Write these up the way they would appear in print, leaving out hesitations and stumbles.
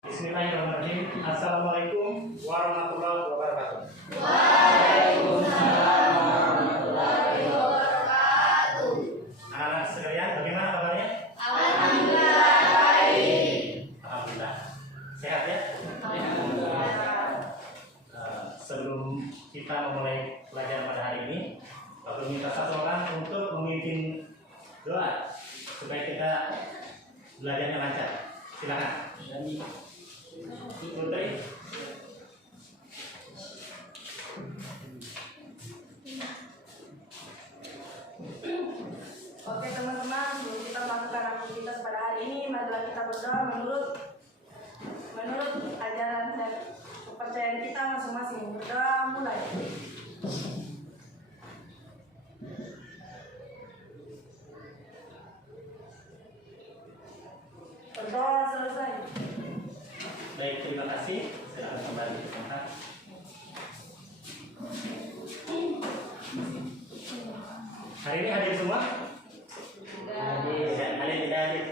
Bismillahirrahmanirrahim. Assalamualaikum warahmatullahi wabarakatuh. Waalaikumsalam warahmatullahi wabarakatuh. Anak-anak sekalian, bagaimana kabarnya? Alhamdulillah baik. Alhamdulillah. Sehat ya? Alhamdulillah. Sebelum kita memulai pelajaran pada hari ini, aku minta satu orang untuk memimpin doa supaya kita belajarnya lancar. Silakan. Putri. Oke teman-teman, sebelum kita melakukan aktivitas pada hari ini, marilah kita berdoa menurut ajaran dan kepercayaan kita masing-masing. Berdoa mulai. Berdoa selesai. Baik, terima kasih. Silakan kembali ke tempat. Hari ini hadir semua? Hadir. Hadir tidak hadir?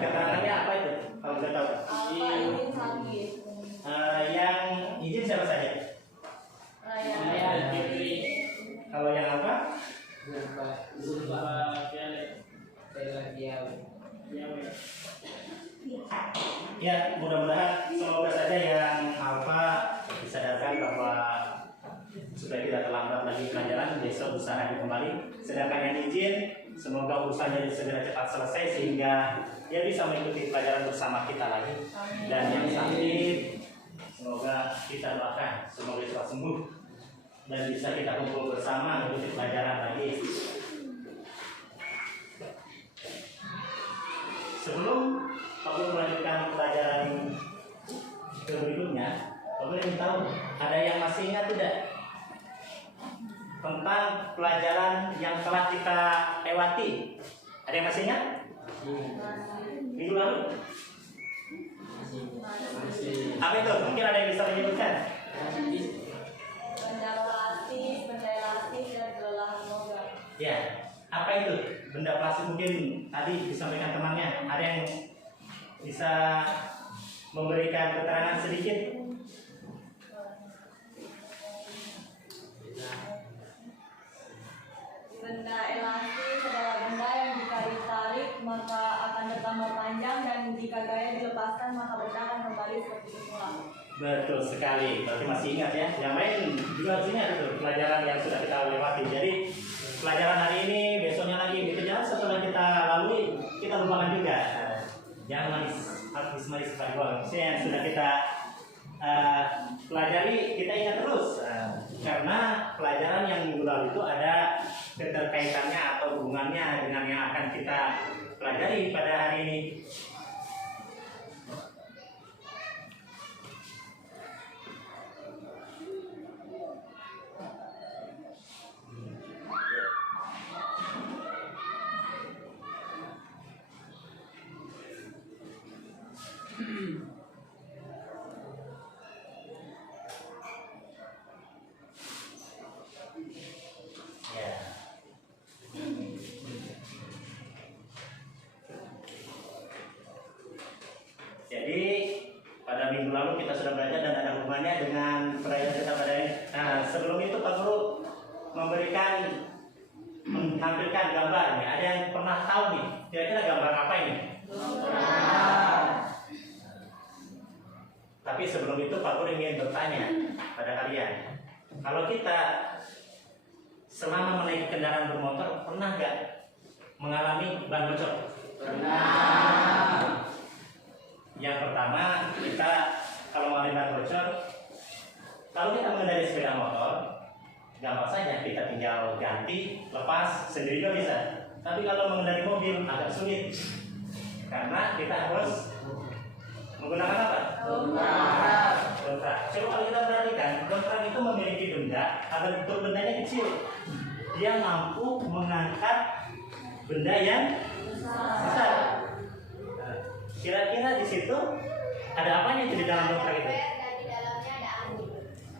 Keterangannya apa itu? Kalau sudah tahu. Yang izin siapa saja? Kalau yang apa? Ya, mudah-mudahan semoga saja yang apa disadarkan bahwa supaya tidak terlambat lagi pelajaran, besok bisa hadir kembali. Sedangkan yang izin, semoga urusannya segera cepat selesai sehingga dia bisa mengikuti pelajaran bersama kita lagi. Dan yang sakit, semoga kita doakan semoga cepat sembuh dan bisa kita kumpul bersama mengikuti pelajaran lagi. Sebelum aku melanjutkan pelajaran berikutnya, aku ingin tahu ada yang masih ingat tidak tentang pelajaran yang telah kita lewati? Ada yang masih ingat? Minggu lalu? Apa itu? Mungkin ada yang bisa menyebutkan? Benda plastik, benda elastis, dan kelelahan logam. Ya, apa itu? Benda plastik mungkin tadi disampaikan temannya. Ada yang bisa memberikan keterangan sedikit? Benda elastis adalah benda yang jika ditarik maka akan bertambah panjang dan jika gaya dilepaskan maka benda akan kembali seperti semula. Betul sekali, berarti masih ingat ya. Yang lain juga harus ingat itu pelajaran yang sudah kita lewati. Jadi pelajaran hari ini, besoknya lagi, gitu jangan setelah kita lalui kita lupakan juga. Jangan manis sekali bola. Yang sudah kita pelajari kita ingat terus. Karena pelajaran yang minggu lalu itu ada keterkaitannya atau hubungannya dengan yang akan kita pelajari pada hari ini. Jadi pada minggu lalu kita sudah belajar dan ada hubungannya dengan perayaan kita pada ini. Nah, sebelum itu Pak Guru menampilkan gambar nih. Ada yang pernah tahu nih kira-kira gambar apa ini? Tapi sebelum itu Pak Guru ingin bertanya pada kalian, kalau kita selama menaiki kendaraan bermotor pernah nggak mengalami ban bocor? Pernah. Yang pertama, kita kalau mengalami ban bocor, kalau kita mengendarai sepeda motor, gampang saja kita tinggal ganti, lepas sendiri juga bisa. Tapi kalau mengendarai mobil agak sulit, karena kita harus menggunakan apa? Kontrak. Coba kalau kita perhatikan, kontrak itu memiliki benda, agar bentuk bendanya kecil. Dia mampu mengangkat benda yang besar. Kira-kira di situ ada apanya itu di dalam kontrak itu?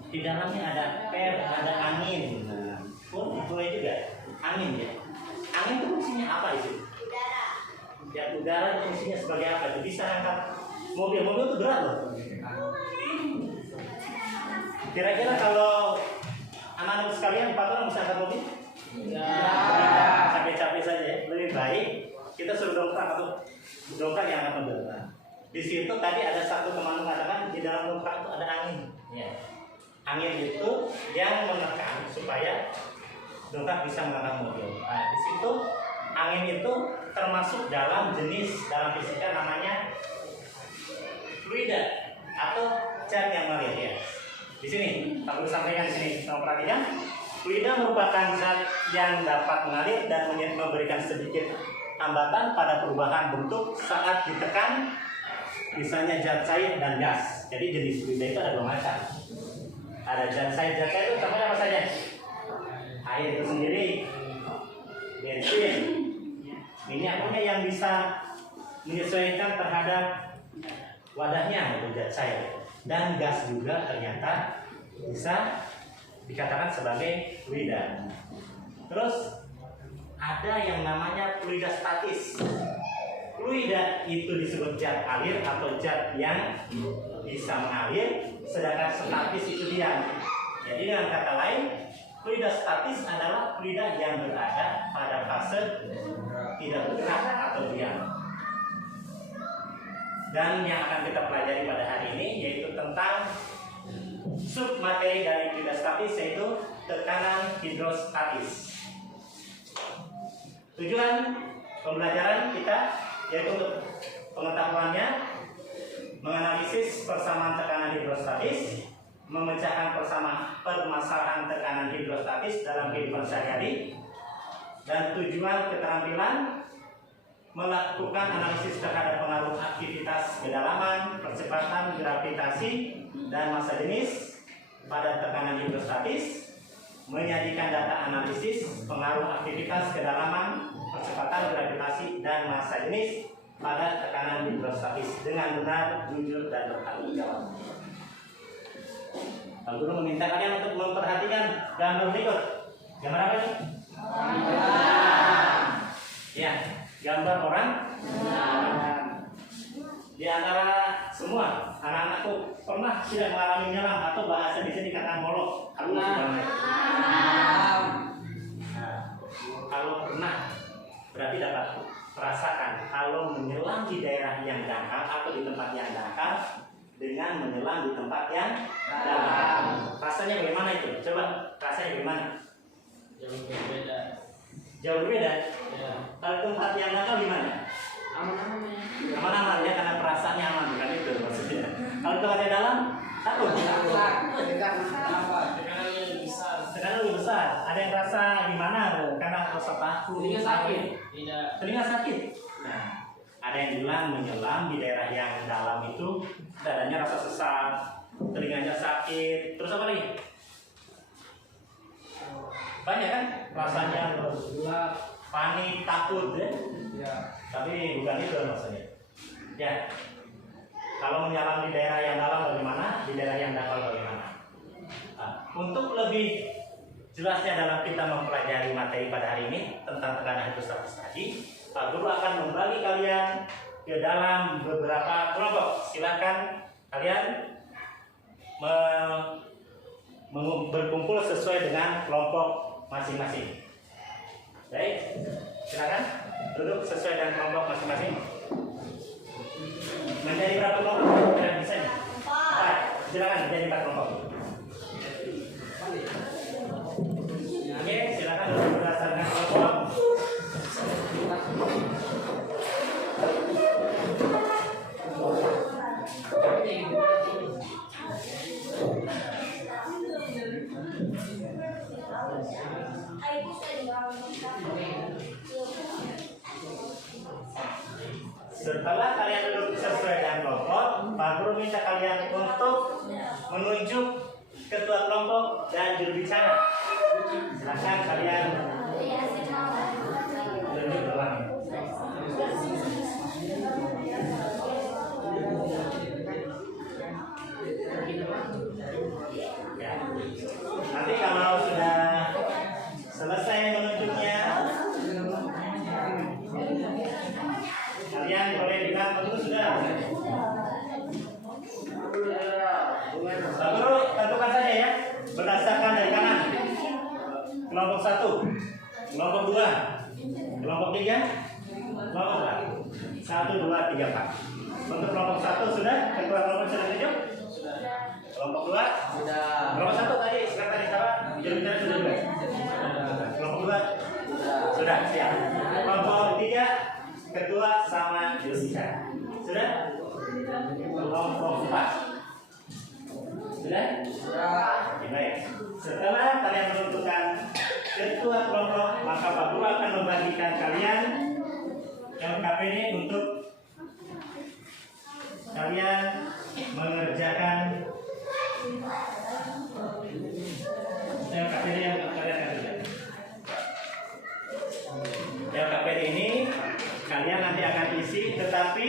Di dalamnya ada per, ada angin. Nah, boleh juga angin ya. Angin itu fungsinya apa itu? Udara. Ya, udara itu fungsinya sebagai apa? Itu bisa angkat Mobil itu berat loh. Kira-kira kalau anak-anak sekalian 4 orang bisa angkat mobil? Capek-capek saja ya. Lebih baik kita suruh dongkrak atau dongkrak yang angkat mobil. Nah, di situ tadi ada satu teman mengatakan di dalam dongkrak itu ada angin. Ya. Angin itu yang menekan supaya dongkrak bisa mengangkat mobil. Nah, di situ angin itu termasuk dalam jenis dalam fisika namanya fluida atau zat yang mengalir ya. Di sini, aku sampaikan di sini sama perhatikan. Fluida merupakan zat yang dapat mengalir dan memberikan sedikit hambatan pada perubahan bentuk saat ditekan, misalnya zat cair dan gas. Jadi jenis fluida itu ada 2 macam. Ada zat cair itu contohnya apa saja? Air itu sendiri, bensin, minyak yang bisa menyesuaikan terhadap wadahnya untuk zat cair, dan gas juga ternyata bisa dikatakan sebagai fluida. Terus ada yang namanya fluida statis. Fluida itu disebut zat alir atau zat yang bisa mengalir, sedangkan statis itu diam. Jadi dengan kata lain, fluida statis adalah fluida yang berada pada fase tidak bergerak atau diam. Dan yang akan kita pelajari pada hari ini yaitu tentang submateri dari fluida statis, yaitu tekanan hidrostatis. Tujuan pembelajaran kita yaitu untuk pengetahuannya menganalisis persamaan tekanan hidrostatis, memecahkan permasalahan tekanan hidrostatis dalam kehidupan sehari-hari, dan tujuan keterampilan melakukan analisis terhadap pengaruh aktivitas kedalaman, percepatan gravitasi, dan massa jenis pada tekanan hidrostatis, menyajikan data analisis pengaruh aktivitas kedalaman, percepatan gravitasi, dan massa jenis pada tekanan hidrostatis dengan benar, jujur, dan bertanggung jawab. Pak Guru meminta kalian untuk memperhatikan gambar berikut. Gambar apa ini? Ya, gambar orang. Di antara semua anak-anakku pernah tidak mengalami menyelam atau bahasa di sini kata molok. Kalau pernah berarti dapat merasakan kalau menyelam di daerah yang dangkal atau di tempat yang dangkal dengan menyelam di tempat yang dalam. Rasanya bagaimana itu? Coba rasanya bagaimana? Jauh berbeda. Jauh berbeda. Ya. Kalau tempat yang dangkal gimana? Aman-aman ya. Aman-aman ya, karena perasaannya aman, bukan itu maksudnya. Kalau tempat yang dalam, takut. Kenapa? Tekanannya lebih besar. Tekanan lebih besar. Ada yang rasa gimana? Karena rasa takut. Telinga sakit. Tidak. Telinga sakit. Nah, ada yang bilang menyelam di daerah yang dalam itu dadanya rasa sesak, telinganya sakit. Terus apa lagi? Banyak kan? Rasanya gelap, panik, takut ya. Ya. Tapi bukan itu maksudnya. Ya. Kalau menyelam di daerah yang dalam bagaimana? Di daerah yang dangkal bagaimana? Nah, untuk lebih jelasnya dalam kita mempelajari materi pada hari ini tentang tekanan hidrostatis tadi, Pak Guru akan membagi kalian ke dalam beberapa kelompok. Silakan kalian berkumpul sesuai dengan kelompok masing-masing. Baik, silakan duduk sesuai dengan kelompok masing-masing. Menjadi berapa kelompok? Kalian bisa? 4. Silakan menjadi 4 kelompok. Oke, silakan duduk berdasarkan kelompok. Setelah kalian duduk sesuai dengan kelompok, Pak Guru minta kalian untuk menunjuk ketua kelompok dan juru bicara. Silakan kalian duduk bersama. Ya. Nanti kalau sudah selesai menunjuknya, kalian boleh bilang betul sudah. bagi 4. Untuk kelompok 1 sudah, ketua kelompok sudah tunjuk? Sudah. Kelompok 2? Sudah. Kelompok 1 tadi sekretaris apa? Jurubicara sudah juga? Kelompok 2? Sudah, siap. Kelompok 3 ketua sama jurubicara. Sudah? Kelompok 4 sudah? Sudah. Baik. Setelah kalian menentukan ketua kelompok, maka Pak Guru akan membagikan kalian LKPD untuk kalian mengerjakan LKPD yang kalian akan kerjakan. LKPD ini kalian nanti akan isi, tetapi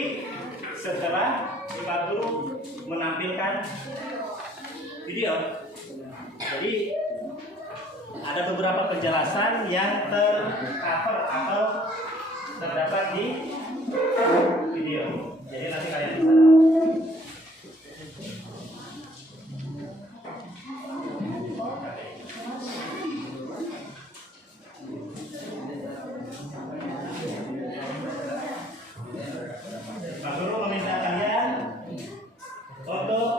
setelah Pak Guru menampilkan video. Jadi ada beberapa penjelasan yang tercover atau terdapat di video. Jadi nanti kalian bisa. Pak Guru meminta kalian untuk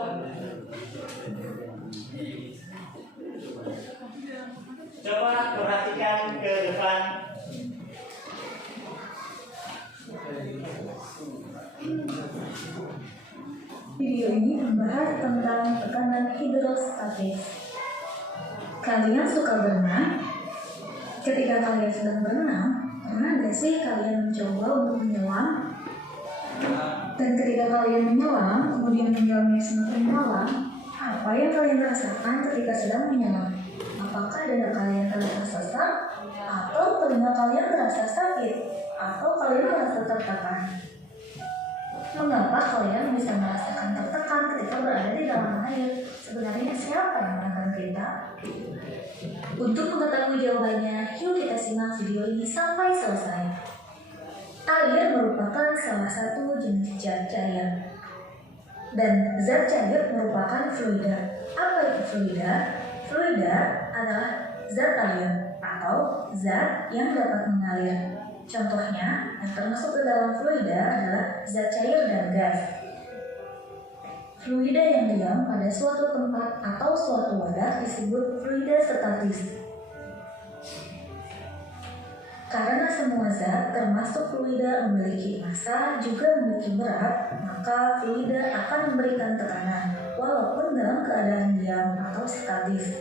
coba perhatikan ke depan. Video ini membahas tentang tekanan hidrostatis. Kalian suka berenang? Ketika kalian sedang berenang, pernah nggak sih kalian mencoba untuk menyelam? Dan ketika kalian menyelam, kemudian menyelamnya semakin dalam, apa yang kalian rasakan ketika sedang menyelam? Apakah dada kalian terasa sesak? Atau telinga kalian terasa sakit? Atau kalian merasa tertekan? Mengapa kalian bisa merasakan tertekan ketika berada di dalam air? Sebenarnya siapa yang menekan kita? Untuk mengetahui jawabannya, yuk kita simak video ini sampai selesai. Air merupakan salah satu jenis zat cair. Dan zat cair merupakan fluida. Apa itu fluida? Fluida adalah zat air atau zat yang dapat mengalir. Contohnya, yang termasuk ke dalam fluida adalah zat cair dan gas. Fluida yang diam pada suatu tempat atau suatu wadah disebut fluida statis. Karena semua zat, termasuk fluida, memiliki massa, juga memiliki berat, maka fluida akan memberikan tekanan, walaupun dalam keadaan diam atau statis.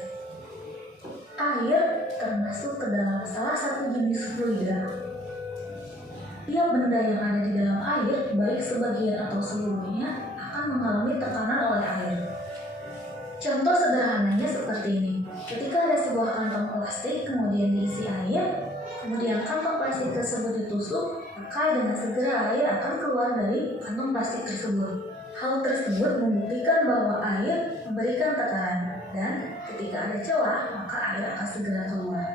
Air termasuk ke dalam salah satu jenis fluida. Tiap benda yang ada di dalam air, baik sebagian atau seluruhnya, akan mengalami tekanan oleh air. Contoh sederhananya seperti ini. Ketika ada sebuah kantong plastik kemudian diisi air, kemudian kantong plastik tersebut ditusuk, maka dengan segera air akan keluar dari kantong plastik tersebut. Hal tersebut membuktikan bahwa air memberikan tekanan, dan ketika ada celah, maka air akan segera keluar.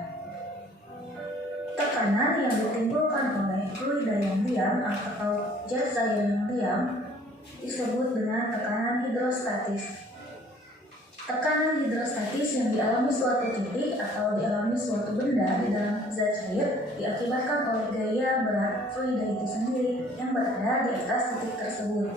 Tekanan yang ditimbulkan oleh fluida yang diam atau zat cair yang diam disebut dengan tekanan hidrostatis. Tekanan hidrostatis yang dialami suatu titik atau dialami suatu benda di dalam zat cair diakibatkan oleh gaya berat fluida itu sendiri yang berada di atas titik tersebut.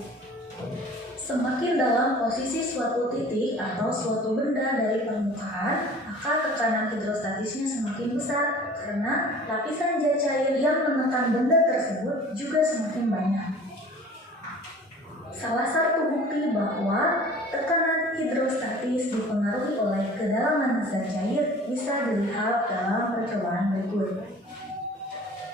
Semakin dalam posisi suatu titik atau suatu benda dari permukaan, maka tekanan hidrostatisnya semakin besar karena lapisan zat cair yang menekan benda tersebut juga semakin banyak. Salah satu bukti bahwa tekanan hidrostatis dipengaruhi oleh kedalaman zat cair bisa dilihat dalam percobaan berikut.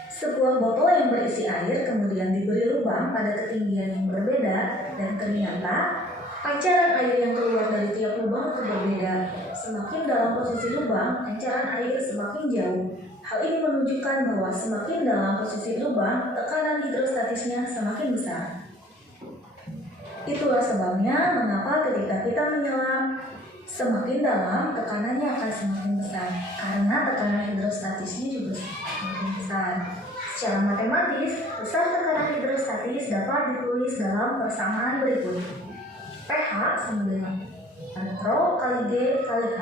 Sebuah botol yang berisi air kemudian diberi lubang pada ketinggian yang berbeda, dan ternyata pancaran air yang keluar dari tiap lubang itu berbeda. Semakin dalam posisi lubang, pancaran air semakin jauh. Hal ini menunjukkan bahwa semakin dalam posisi lubang, tekanan hidrostatisnya semakin besar. Itulah sebabnya mengapa ketika kita menyelam, semakin dalam tekanannya akan semakin besar, karena tekanan hidrostatisnya juga semakin besar. Secara matematis, besar tekanan hidrostatis dapat ditulis dalam persamaan berikut. pH sama dengan rho kali G kali H,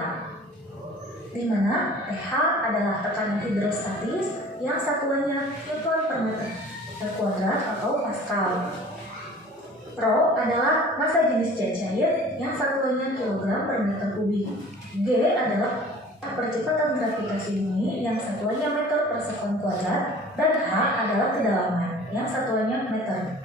di mana pH adalah tekanan hidrostatis yang satuannya Newton per meter kuadrat atau Pascal. Rho adalah massa jenis zat cair yang satuannya kilogram per meter kubik. G adalah percepatan gravitasi bumi yang satuannya meter per sekon kuadrat, dan H adalah kedalaman yang satuannya meter.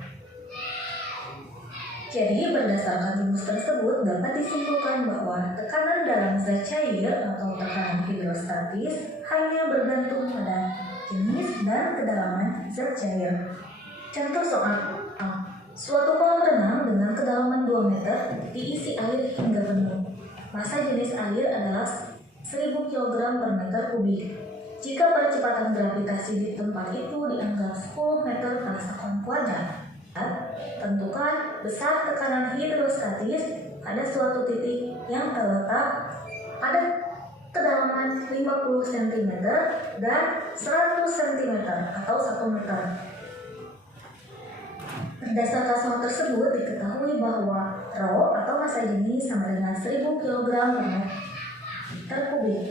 Jadi berdasarkan rumus tersebut dapat disimpulkan bahwa tekanan dalam zat cair atau tekanan hidrostatis hanya bergantung pada jenis dan kedalaman zat cair. Contoh soal: suatu kolam renang dengan kedalaman 2 meter diisi air hingga penuh. Massa jenis air adalah 1000 kg per meter kubik. Jika percepatan gravitasi di tempat itu dianggap 10 meter per sekon kuadrat, tentukan besar tekanan hidrostatis pada suatu titik yang terletak pada kedalaman 50 cm dan 100 cm atau 1 meter. Berdasarkan soal tersebut diketahui bahwa Rho atau massa jenis sama dengan 1000 kg per meter kubik.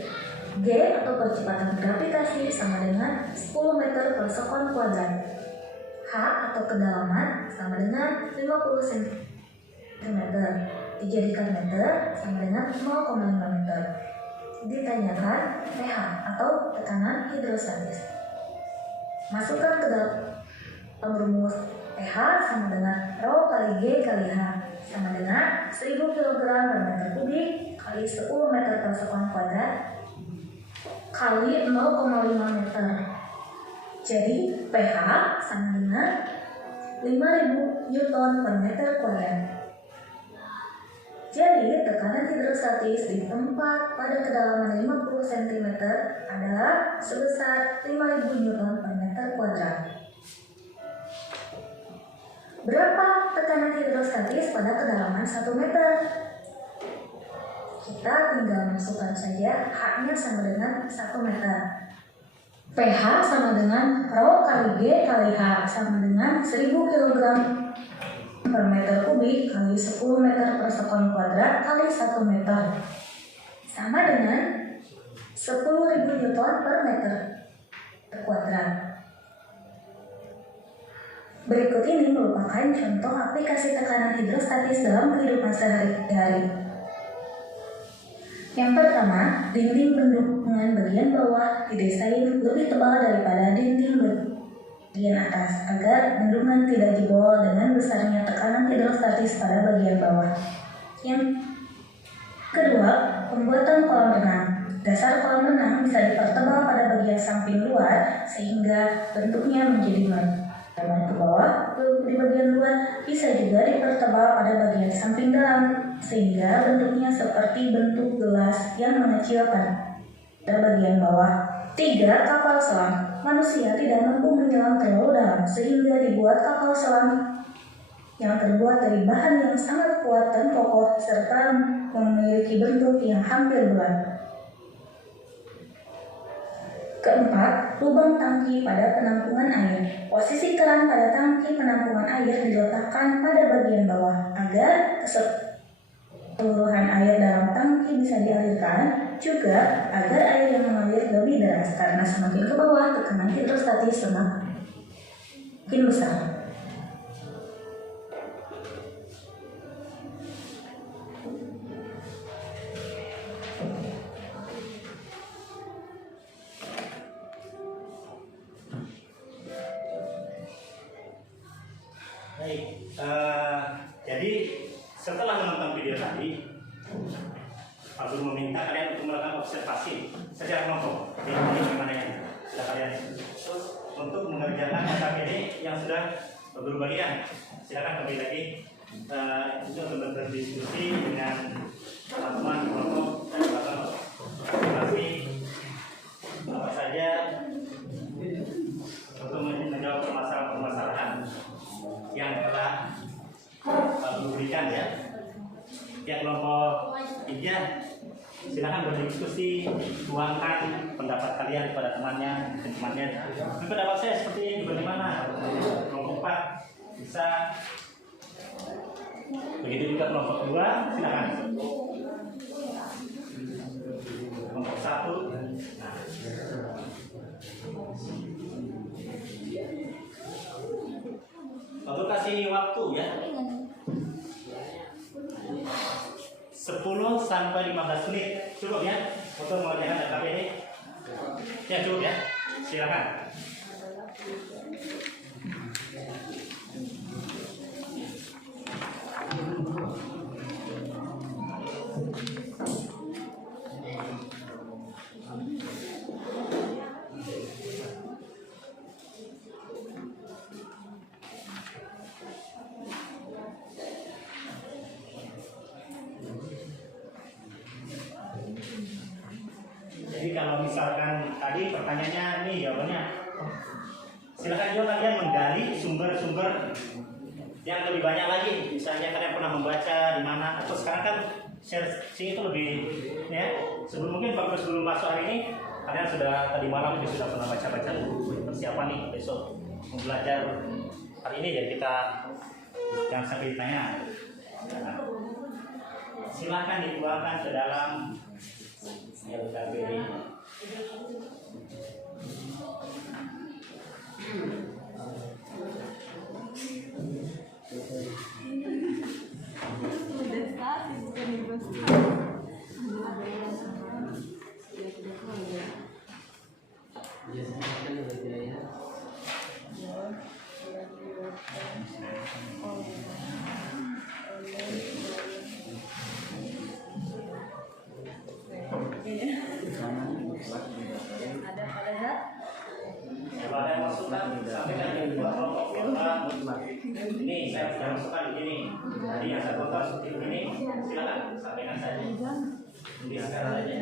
G atau percepatan gravitasi sama dengan 10 meter per sekon kuadrat. H atau kedalaman sama dengan 50 cm. Dijadikan meter sama dengan 0,5 meter. Ditanyakan pH atau tekanan hidrostatis. Masukkan ke dalam rumus pH sama dengan Rho kali G kali H sama dengan 1000 kg per meter kubik kali 10 meter per sekon kuadrat kali 0,5 meter. Jadi pH sama dengan 5000 Newton per meter kuadrat. Jadi tekanan hidrostatis di tempat pada kedalaman 50 cm adalah sebesar 5000 Newton per meter kuadrat. Berapa tekanan hidrostatis pada kedalaman 1 meter? Kita tinggal masukkan saja H-nya sama dengan 1 meter. pH sama dengan Rho kali G kali H sama dengan 1000 kg per meter kubik kali 10 meter per sekon kuadrat kali 1 meter sama dengan 10.000 Newton per meter kuadrat. Berikut ini merupakan contoh aplikasi tekanan hidrostatis dalam kehidupan sehari-hari. Yang pertama, dinding bendungan bagian bawah didesain lebih tebal daripada dinding bagian atas agar bendungan tidak jebol dengan besarnya tekanan hidrostatis pada bagian bawah. Yang kedua, pembuatan kolam renang. Dasar kolam renang bisa dipertebal pada bagian samping luar sehingga bentuknya menjadi ke bawah. Di bagian luar bisa juga dipertebal pada bagian samping dalam sehingga bentuknya seperti bentuk gelas yang mengecilkan pada bagian bawah. 3. Kapal selam. Manusia tidak mampu menyelam terlalu dalam sehingga dibuat kapal selam yang terbuat dari bahan yang sangat kuat dan kokoh serta memiliki bentuk yang hampir bulat. Keempat, lubang tangki pada penampungan air. Posisi keran pada tangki penampungan air diletakkan pada bagian bawah agar keseluruhan air dalam tangki bisa dialirkan, juga agar air yang mengalir lebih deras karena semakin ke bawah tekanan hidrostatis semakin besar. Baik, jadi setelah menonton video tadi, Pak Guru meminta kalian untuk melakukan observasi secara kelompok. Jadi bagaimana ya? Sudah kalian untuk mengerjakan KPD yang sudah Pak Guru bagikan. Silakan kembali lagi untuk berdiskusi dengan teman-teman kelompok dan melakukan observasi apa saja untuk menjawab permasalahan yang telah Pak Guru berikan ya. Ya, kelompok 3 silakan berdiskusi, tuangkan pendapat kalian kepada temannya dan temannya. Pendapat saya seperti ini, bagaimana? Kelompok 4 bisa. Begitu juga kelompok 2, silakan. Kelompok 1. Nah. Aku kasih waktu ya. 10 sampai 15 menit. Cukup ya untuk mengerjakan LKP ini? Ya cukup ya. Silakan. Jadi kalau misalkan tadi pertanyaannya ini jawabannya, silakan juga kalian menggali sumber-sumber yang lebih banyak lagi. Misalnya kalian pernah membaca di mana, atau sekarang kan searching itu lebih ya. Sebelum mungkin bagus sebelum masuk hari ini, kalian sudah tadi malam itu sudah pernah baca-baca persiapan nih besok mau belajar hari ini, jadi kita jangan sampai ditanya. Nah, silakan dituangkan ke dalam LKP ini. Kalau ada yang masukkan, sampaikan ke dua kelompok. Ini saya sudah masukkan di sini. Tadi yang saya tonton seperti ini, silakan sampaikan saja. Jadi sekarang aja.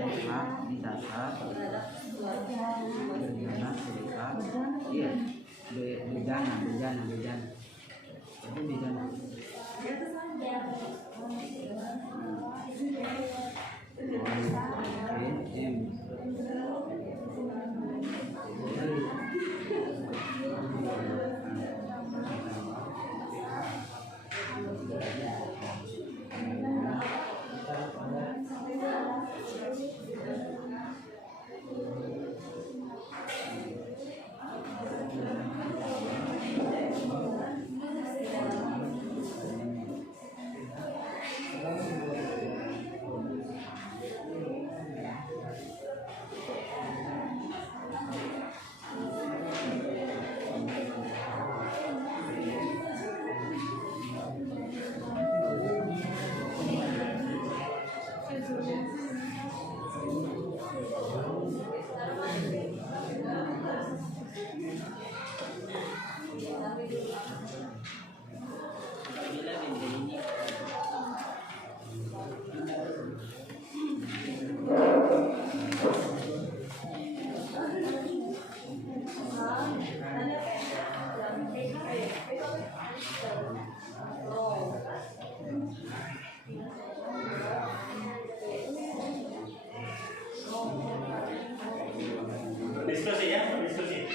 Diskusi ya, diskusi.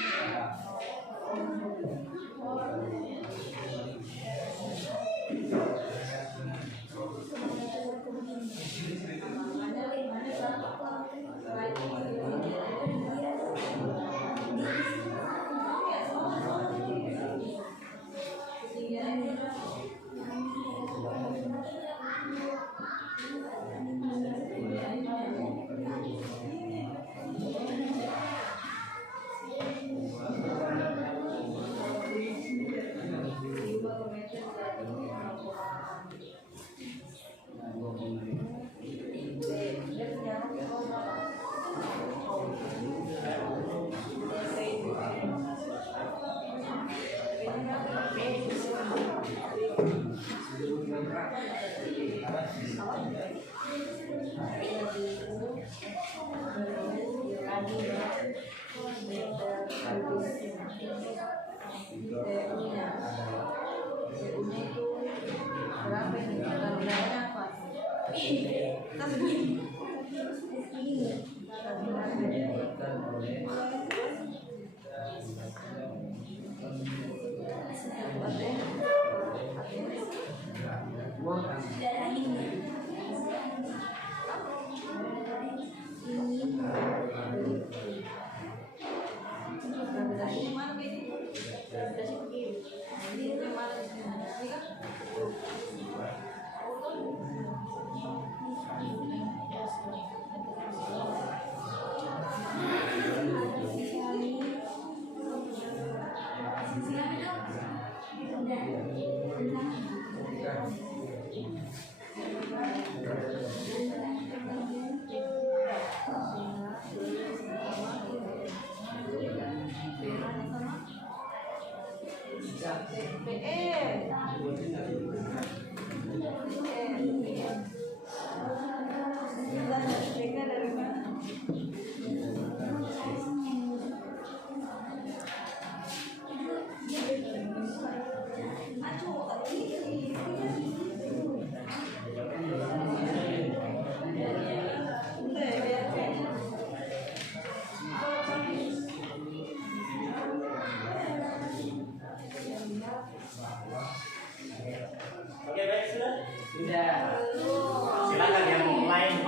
Silakan yang lain,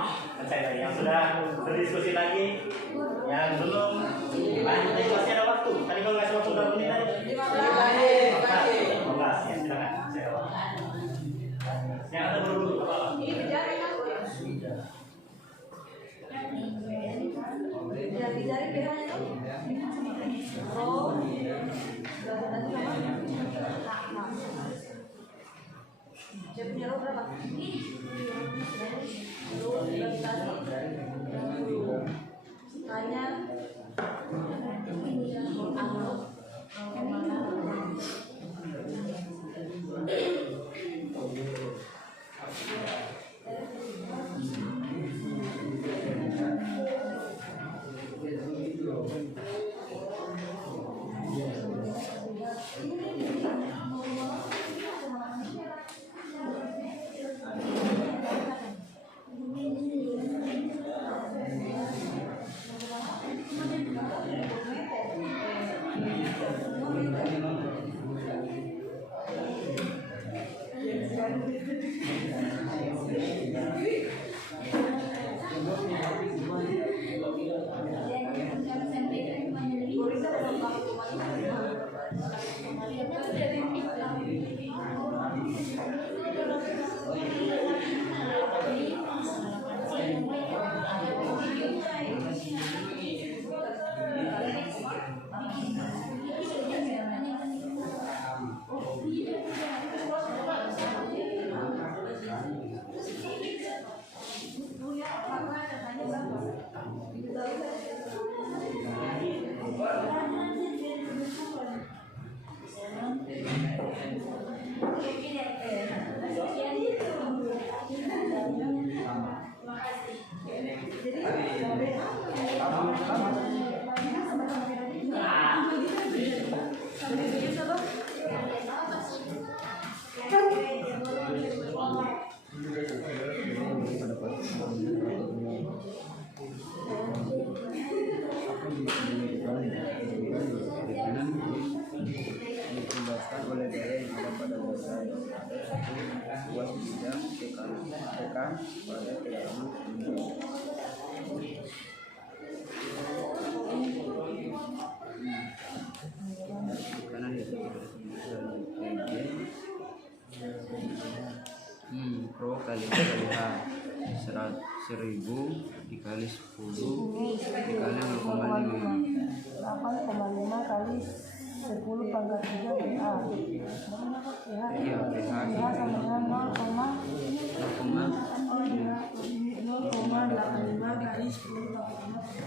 yang sudah berdiskusi lagi, yang belum lanjut lagi masih ada waktu. Tadi kalau ngasih waktu berapa menit tadi? 15 ya, silakan. Yang ada buru-buru apa? Ini jari kan? Jari kiranya tuh. Oh. Tadi sama. Dia punya lo berapa? Lo udah tanya ditumbaskan oleh daya yang ada pada dosa yang ada satu buah bidang tekan pada kedalaman kanan itu pro kali H 1000 dikali 10 dikali 0,5 8,5 kali 10 pangkat 3 PA. iya PH sama dengan 0,85 kali 10 pangkat 3.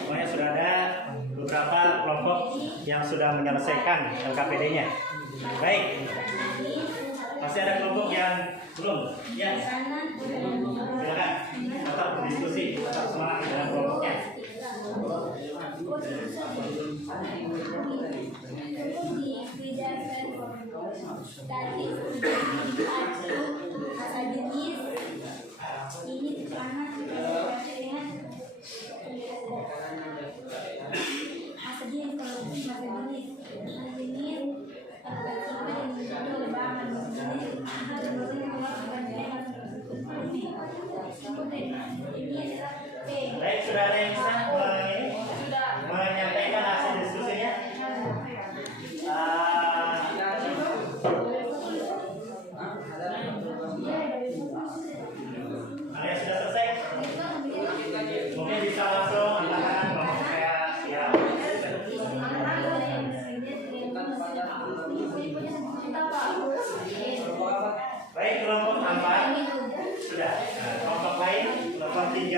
Pokoknya sudah ada beberapa kelompok yang sudah menyelesaikan LKPD-nya. Baik. Masih ada kelompok yang belum? Ya. Silakan. Tetap berdiskusi, tetap semangat dengan kelompoknya. Baik, sudah ada yang bisa menyampaikan hasil diskusinya? Ada yang sudah selesai? Mungkin bisa langsung angkat tangan kalau saya siap. Baik, kelompok 4 sudah. Nah, kelompok lain, kelompok 3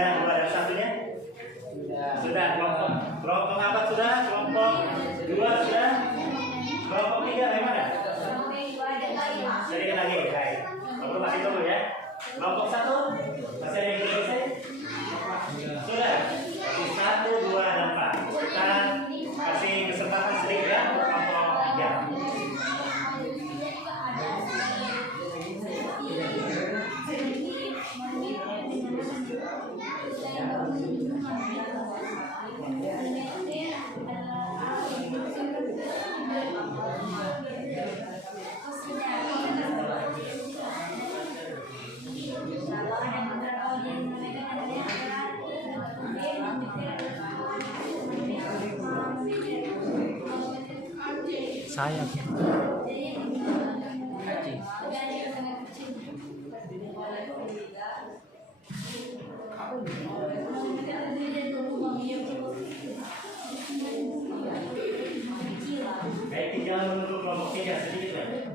Sayap. Baik, tinggal menunggu kelompok 3 sedikit ya.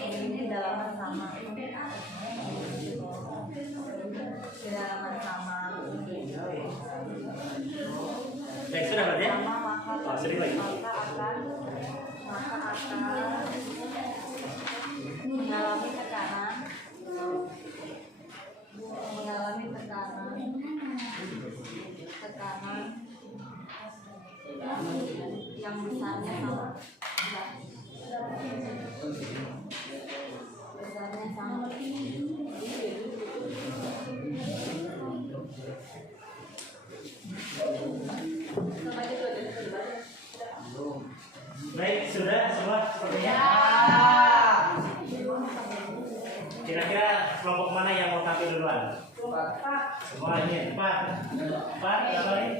Ini dalaman sama. Dalaman sama. Baik, sudah berarti ya? Maka sedikit lagi. maka akan mengalami tekanan yang besarnya sama. Besarnya sama. Baik, sudah semua sepertinya. Kira-kira kelompok mana yang mau tampil duluan? Semua ini 4 berapa nih?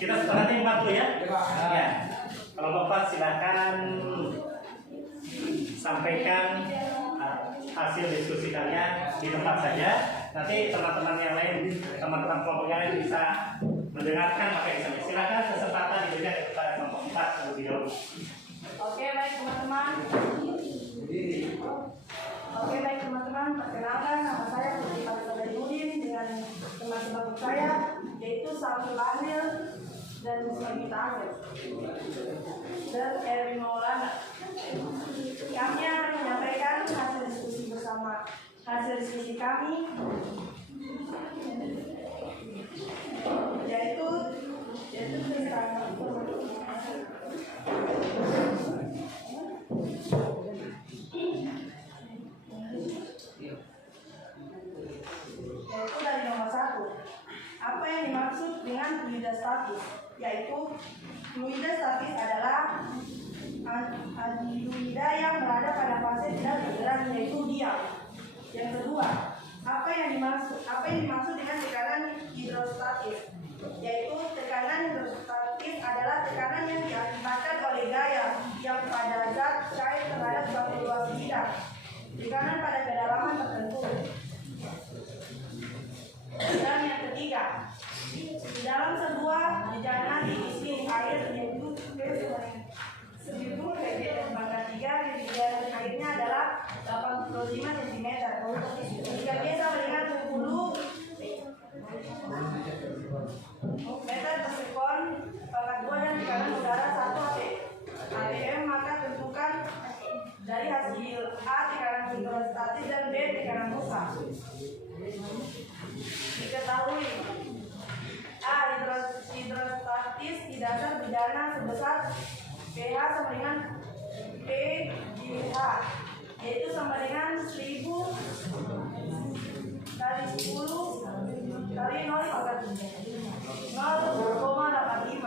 Kita sepakati 4 dulu ya. Ya. Kelompok 4 silakan sampaikan hasil diskusi kalian di tempat saja. Nanti teman-teman yang lain, teman-teman kelompok yang lain bisa mendengarkan apa yang disampaikan. Silakan kesempatan diberikan kepada kelompok 4 terlebih dahulu. Oke, baik teman-teman. Perkenalkan nama saya Putri Fatima Nurdin dengan teman-teman saya yaitu Samsul Bahlil dan Muslimita Akhir dan Erwin Maulana. Kami akan menyampaikan hasil diskusi bersama hasil diskusi kami yaitu tentang yaitu dari nomor 1. Apa yang dimaksud dengan fluida statis? Yaitu fluida statis adalah fluida yang berada pada fase tidak bergerak yaitu diam. Yang kedua, apa yang dimaksud dengan tekanan hidrostatis? Yaitu tekanan hidrostatis adalah tekanan yang diakibatkan oleh gaya yang pada zat cair terhadap suatu luas bidang. Tekanan pada kedalaman tertentu. Dan yang ketiga, di dalam sebuah bejana diisi air yaitu P/1 dan pangkat 3 bejana airnya adalah 85 cm. Jika biasa dengan 10 meter per sekon, pangkat 2 dan tekanan udara 1 atm, maka tentukan dari hasil A tekanan hidrostatis dan B tekanan muka. Diketahui A hidrostatis di dasar bejana sebesar pH sama dengan P/H, yaitu sama dengan 1000 kali 10 kali 0,85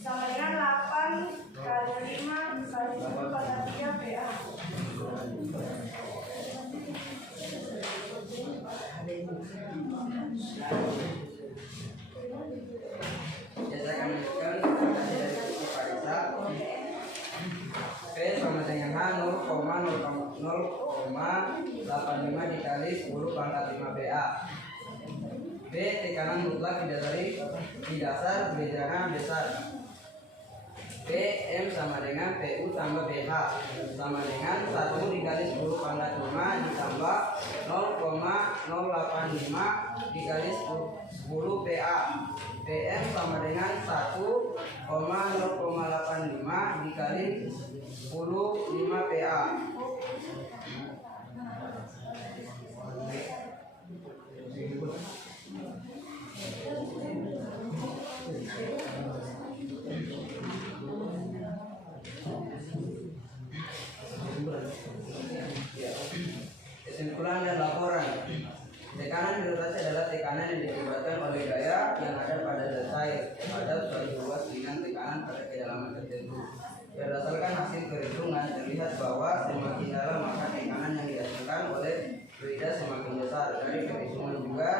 sama dengan 8 kali 5 kali 10 kali 3 pH. P sama dengan H 0,85 dikali 10 pangkat 5 BA. B tekanan mutlak di dasar bejana besar. B M sama dengan PU tambah BH sama dengan 1 dikali 10 pangkat 5 ditambah 0,085 dikali 10 PA. PM sama dengan 1,085 dikali 10 5 PA. yang ada pada dasar air terhadap suatu ruas dengan tekanan pada kedalaman tertentu. Berdasarkan hasil perhitungan terlihat bahwa semakin dalam maka tekanan yang dihasilkan oleh fluida semakin besar. Dari perhitungan juga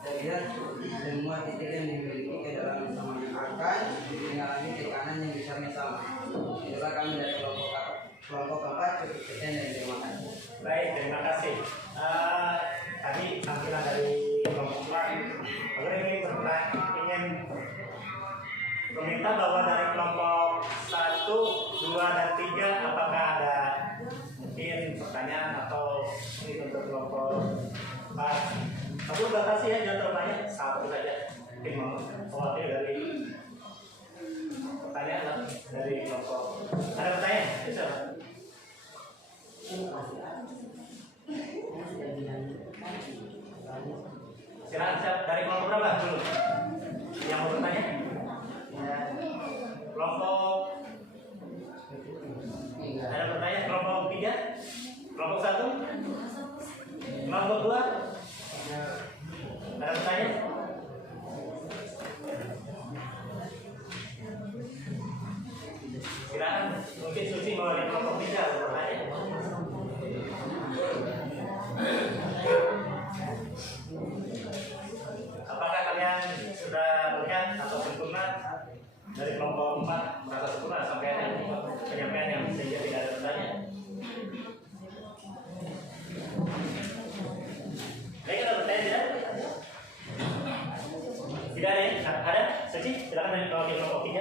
terlihat semua titik yang dimiliki kedalaman sama yang akan mengalami tekanan yang besarnya sama. Itulah kami dari kelompok keempat. Cukup sekian dan terima kasih. Baik, terima kasih. Tadi tampilan dari kelompok 4. Lalu ingin meminta bahwa dari kelompok 1, 2, dan 3 apakah ada mungkin pertanyaan atau ini untuk kelompok 4. Aku batasi ya, jangan terlalu banyak, satu saja. Mungkin mewakili dari pertanyaan lah dari kelompok. Ada pertanyaan? Bisa. Silakan dari kelompok berapa dulu? Yang mau bertanya? Kelompok ada pertanyaan? Kelompok 3? Kelompok 1? Kelompok 2? Ada pertanyaan? Silakan, mungkin Susi mau dari kelompok 3 ada pertanyaan. Apakah kalian sudah melihat atau sempurna dari kelompok 4 merasa sempurna sampai ada penyampaian yang sehingga tidak ada pertanyaan? Baik, ada pertanyaan tidak? Tidak ada ya? Ada? Suci, silakan dari kelompok 3.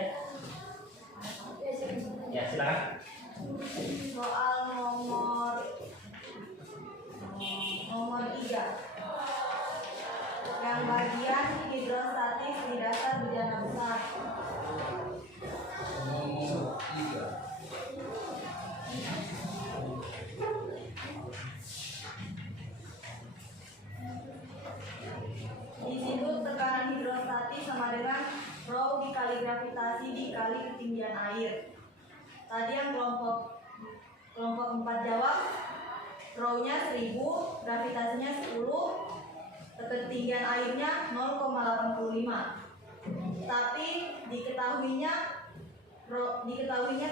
Ya, silakan. Soal nomor 3. Yang bagian hidrostatis di dasar bejana besar. Nomor 3. Di situ tekanan hidrostatis sama dengan rho dikali gravitasi dikali ketinggian air. Tadi yang kelompok 4 jawab rho-nya 1000, gravitasinya 10, ketinggian airnya 0,85. Tapi diketahuinya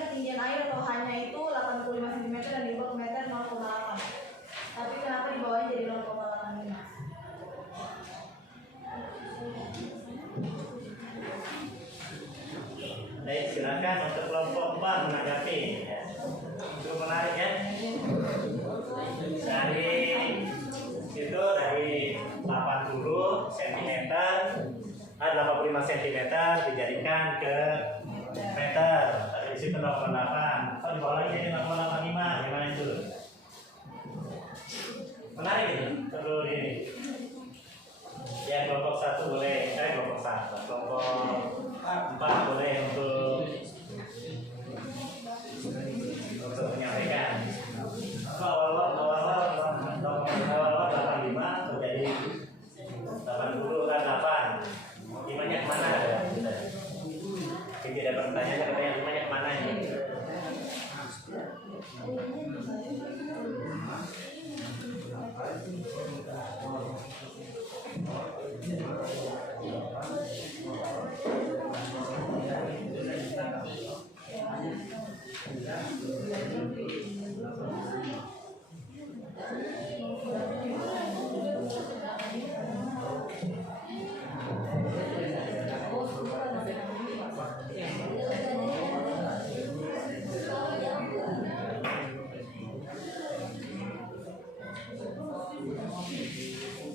ketinggian air atau hanya itu 85 cm dan di bawah meter 0,8. Tapi kenapa di bawahnya jadi 0,85? Baik, silakan untuk kelompok 4 menanggapi. Ya. Cukup menarik ya. Dari 80 cm 85 cm dijadikan ke meter. Dari situ 0,8. Oh, di bawah lagi jadi 0,85. Gimana itu? Menarik itu. Perlu ini. Ya, kelompok 1 boleh. Kelompok 1. Kelompok 4 boleh untuk menyampaikan. Awal-awal 85 terjadi 80 kan 8. Imannya kemana? Tidak ada pertanyaan katanya imannya kemana ini?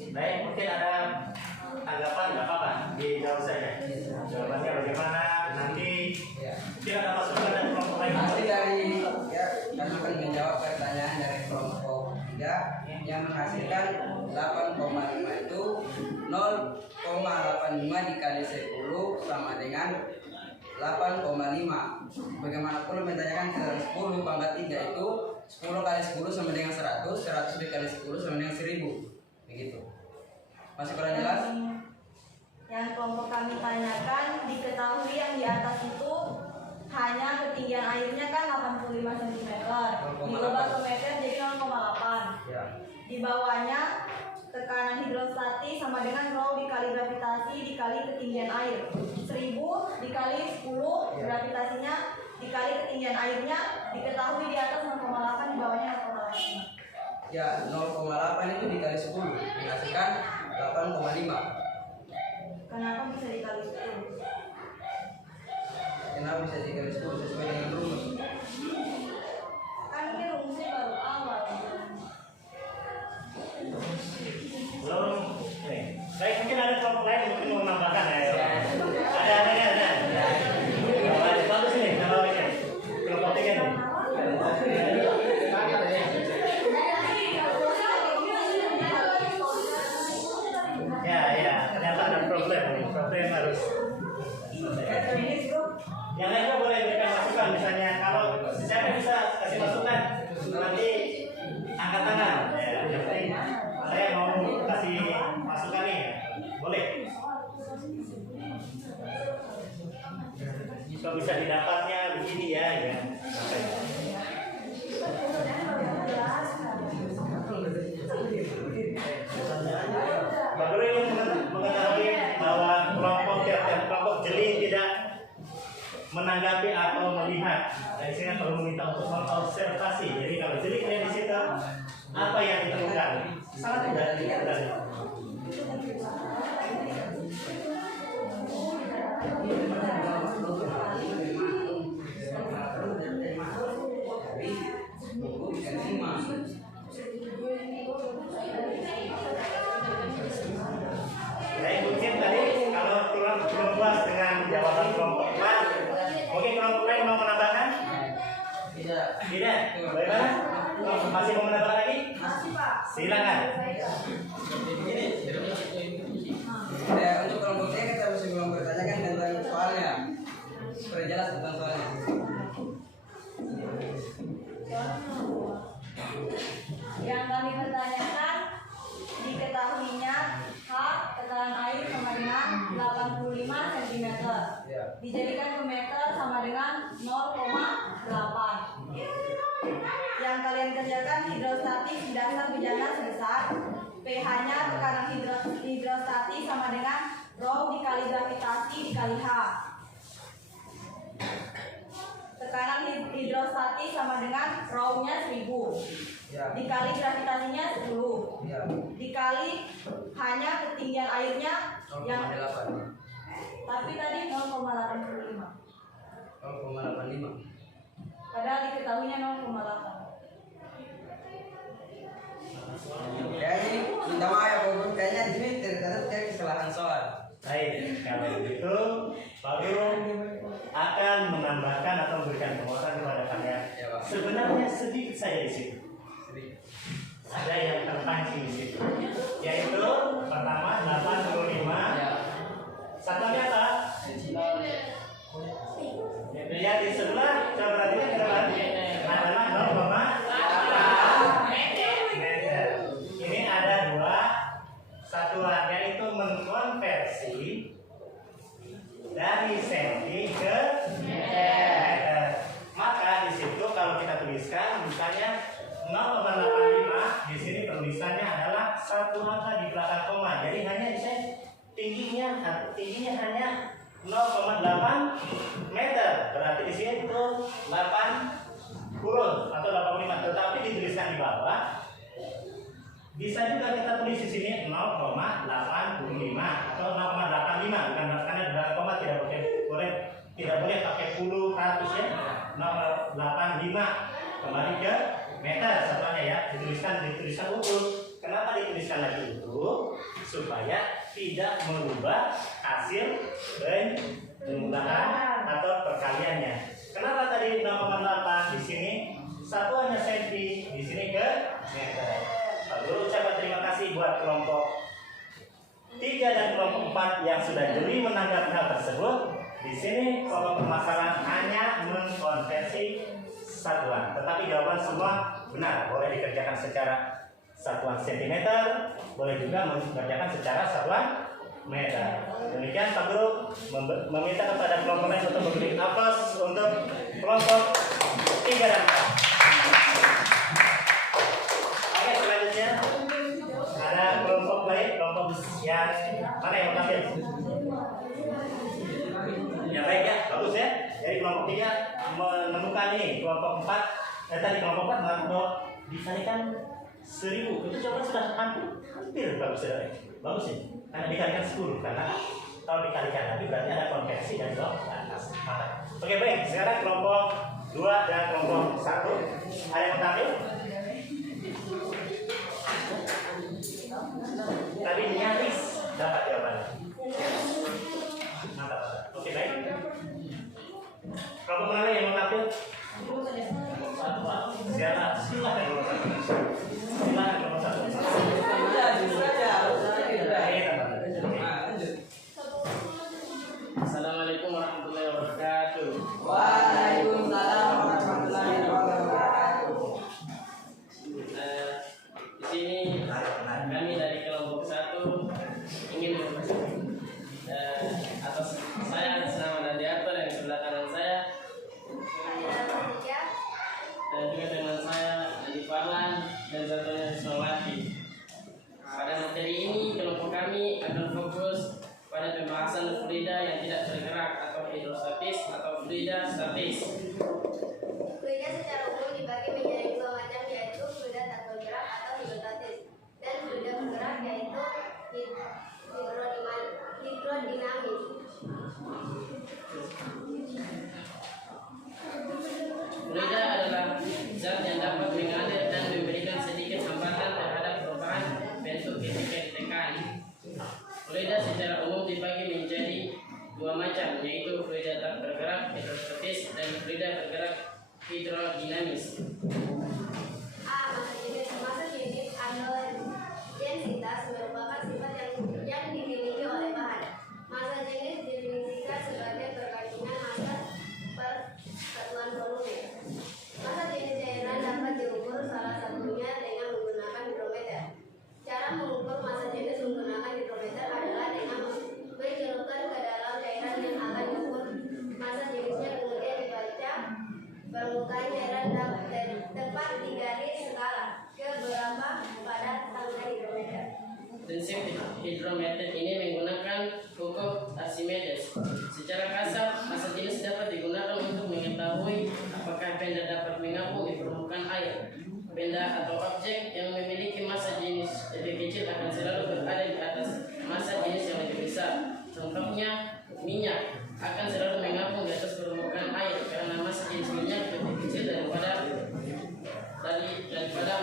Baik, mungkin ada tanggapan, nggak apa-apa, dijawab saja. Jawabannya bagaimana? Nanti kita ada masukan dari kelompok lain. Nanti kami akan menjawab pertanyaan dari kelompok 3 yang menghasilkan 8,5 itu 0,85 dikali 10 sama dengan 8,5. Bagaimanapun menanyakan ke 10 pangkat 3 itu 10 kali 10 sama dengan 100, 100 dikali 10 sama dengan 1000. Begitu. Masih kurang jelas? Yang kelompok kami tanyakan, diketahui yang di atas itu hanya ketinggian airnya kan 85 cm. Diubah ke meter jadi 0,8. Ya. Di bawahnya tekanan hidrostatis sama dengan rho dikali gravitasi dikali ketinggian air. 1000 dikali 10 gravitasinya dikali ketinggian airnya diketahui di atas 0,8 di bawahnya 0,8. Ya, 0,8 itu dikali 10 menghasilkan 8,5. Kenapa bisa dikali 10? Kenapa bisa dikali 10 sesuai dengan rumus? Kan ini rumusnya baru awal. Belum. Nih. Baik, mungkin ada kelompok lain yang mungkin mau menambahkan ya. Ada. Bagus ini, kalau ini. Kelompok 3 nih. Ya, ternyata ada problem harus selesai. Yang lainnya boleh berikan masukan, misalnya kalau siapa bisa kasih masukan nanti angkat tangan. Ya, yang penting saya mau kasih masukan nih, boleh. Kalau bisa didapatnya begini ya. Bapak ingin mengetahui bahwa tiap kelompok jeli tidak menanggapi atau melihat. Jadi saya perlu meminta untuk mengobservasi. Jadi kalau jeli kalian di situ, apa yang ditemukan? Sangat mudah dilihat. Saya mungkin tadi kalau belum puas dengan jawaban kelompok A, mungkin kelompok lain mau menambahkan? Tidak. Bagaimana? Masih mau menambahkan lagi? Masih, Pak. Silakan. Ya, untuk kelompok C kita masih belum bertanyakan tentang soalnya. Perjelas tentang soalnya. Yang kami pertanyakan diketahuinya H tekanan air sama dengan 85 cm. Ya. Dijadikan ke meter sama dengan 0,8. Yang kalian kerjakan hidrostatis di dasar bejana sebesar pH-nya tekanan hidrostatis sama dengan rho dikali gravitasi dikali H. Tekanan hidrostatis sama dengan rho-nya 1000 Ya. dikali gravitasinya 10 Ya. dikali hanya ketinggian airnya yang 0,8. tapi tadi 0,85 0,85. padahal diketahuinya 0,8. Kayaknya ini minta maaf ya Pak, kayaknya di sini tercatat kayak kesalahan soal. Baik, kalau begitu Pak Guru akan menambahkan atau memberikan penguatan kepada kalian. Ya, Pak. Sebenarnya sedikit saja di situ. Ada yang terpancing di situ. Yaitu pertama 85. Satunya apa? Ya di sebelah coba perhatikan ke depan adalah 0,8 meter. Ini ada dua satuan, yaitu mengkonversi dari senti ke meter. Maka di situ kalau kita tuliskan misalnya 0,85, di sini tulisannya adalah satu angka di belakang koma. Jadi hanya di sini tingginya hanya 0,8 meter. Berarti di sini itu 80 atau 85, tetapi dituliskan di bawah. Bisa juga kita tulis di sini 0,85 atau 0,85, karena di belakang koma tidak boleh pakai puluh ratus ya. 0,85 kembali ke meter satuannya ya, dituliskan utuh. Kenapa dituliskan lagi utuh? Supaya tidak merubah hasil penjumlahan atau perkaliannya. Kenapa tadi 0,8 di sini satuannya senti, di sini ke meter. Lalu ucapan terima kasih buat kelompok 3 dan kelompok 4 yang sudah jeli menanggapi hal tersebut. Di sini pokok permasalahan hanya mengkonversi satuan, tetapi jawaban semua benar. Boleh dikerjakan secara satuan sentimeter, boleh juga mengerjakan secara satuan meter. Demikian Pak Guru meminta kepada kelompok lain untuk memberi aplaus untuk kelompok 3 dan 4. Oke, selanjutnya ada kelompok Yang mana yang mau tampil? Ya baik ya, bagus ya. Jadi kelompok 3 menemukan ini, kelompok 4 tadi kelompok 4 mengatakan dikalikan 1000. Itu coba sudah hampir bagus ya. Bagus ya. Karena dikalikan 10 karena kalau dikalikan lagi berarti ada konversi dan jawab atas. Oke baik, sekarang kelompok 2 dan kelompok 1 ada yang mau tampil? Tadi nyaris dapat jawabannya. Mantap. Oke baik. Kelompok mana yang mau tampil? Silakan kelompok 1. Silakan kelompok 1. Assalamualaikum warahmatullahi wabarakatuh. Waalaikumsalam warahmatullahi wabarakatuh. Di sini kami dari kelompok 1 ingin atas saya atas nama Dandiarto dan sebelah kanan saya dan juga teman saya Andi Farlan dan satunya Ismawati. Pada materi ini kelompok kami akan fokus pada pembahasan fluida yang tidak bergerak atau hidrostatis atau fluida statis. Fluida secara umum dibagi menjadi 2 macam, yaitu fluida tak bergerak atau hidrostatis, dan fluida bergerak yaitu hidrodinamis. Fluida adalah zat yang dapat mengalir dan memberikan sedikit hambatan terhadap perubahan bentuk ketika ditekan. Fluida secara umum dibagi menjadi 2 macam, yaitu fluida tak bergerak hidrostatis dan fluida bergerak hidrodinamis. Masa jenis atau densitas merupakan sifat yang dimiliki oleh bahan. Masa jenis didefinisikan sebagai perbandingan massa per satuan volume. Masa jenis cairan dapat diukur salah satunya dengan menggunakan hidrometer. Cara mengukur masa jenis menggunakan hidrometer adalah dengan mencelupkan ke dalam cairan yang akan diukur masa jenisnya, kemudian dibaca permukaan cairan tepat di garis skala ke berapa pada tangga hidrometer. Prinsip hidrometer ini menggunakan hukum Archimedes. Secara kasar, masa jenis dapat digunakan untuk mengetahui apakah benda dapat mengapung di permukaan air. Benda atau objek yang memiliki massa jenis lebih kecil akan selalu berada di atas massa jenis yang lebih besar. Contohnya, minyak akan selalu mengapung di atas permukaan air karena massa jenis minyak lebih kecil daripada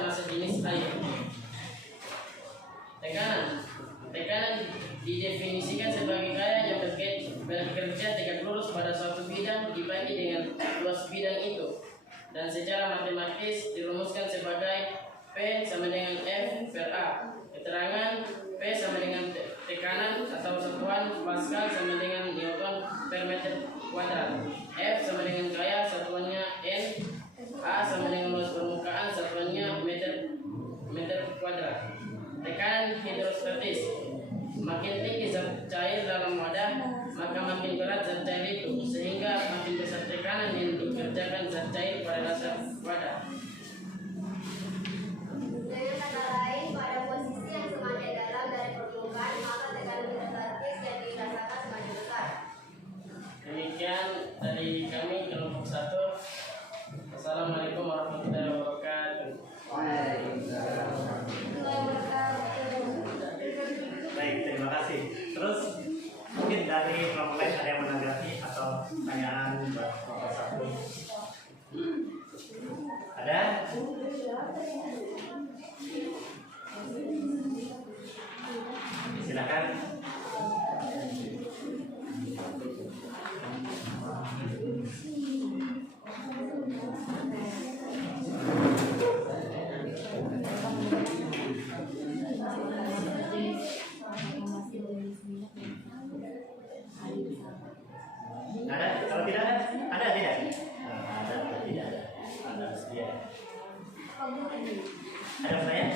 massa jenis air. Tekanan didefinisikan sebagai gaya yang bekerja tegak lurus pada suatu bidang dibagi dengan luas bidang itu, dan secara matematis dirumuskan sebagai P sama dengan F per A. Keterangan P sama dengan tekanan atau satuan Pascal sama dengan Newton per meter kuadrat. F sama dengan gaya, satuannya N. A sama dengan luas permukaan, satuannya meter kuadrat. Tekanan hidrostatis. Makin tinggi zat cair dalam wadah, maka makin berat zat cair itu, sehingga makin besar tekanan yang dikerjakan zat cair pada dasar wadah. Dengan kata lain, pada posisi yang semakin dalam dari permukaan, maka tekanan hidrostatis yang dirasakan semakin besar. Demikian dari kami kelompok 1. Assalamualaikum warahmatullahi wabarakatuh. Waalaikumsalam. Baik, terima kasih. Terus mungkin dari kelompok lain ada yang menanggapi atau pertanyaan buat kelompok 1? Ada? Silakan. Ada? Kalau tidak ada? Ada tidak? Ada atau tidak ada? Ada sedia. Ada pertanyaan?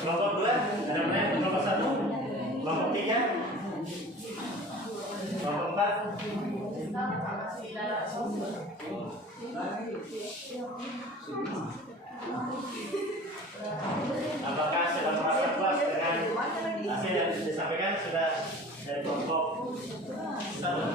Kelompok 2, ada pertanyaan? Kelompok 1? Kelompok 3? Kelompok 4? Apakah sudah merasa puas dengan hasil yang disampaikan sudah dari kelompok satu?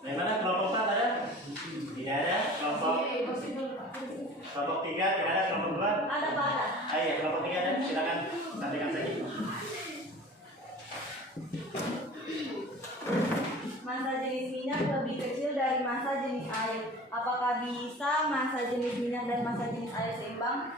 Dari mana kelompok 4 ada? Tidak ada. Kelompok 3 tidak ada. Kelompok 2 Ada Pak. iya, kelompok 3 ada. Silakan sampaikan saja. Massa jenis minyak lebih kecil dari massa jenis air. Apakah bisa massa jenis minyak dan massa jenis air seimbang?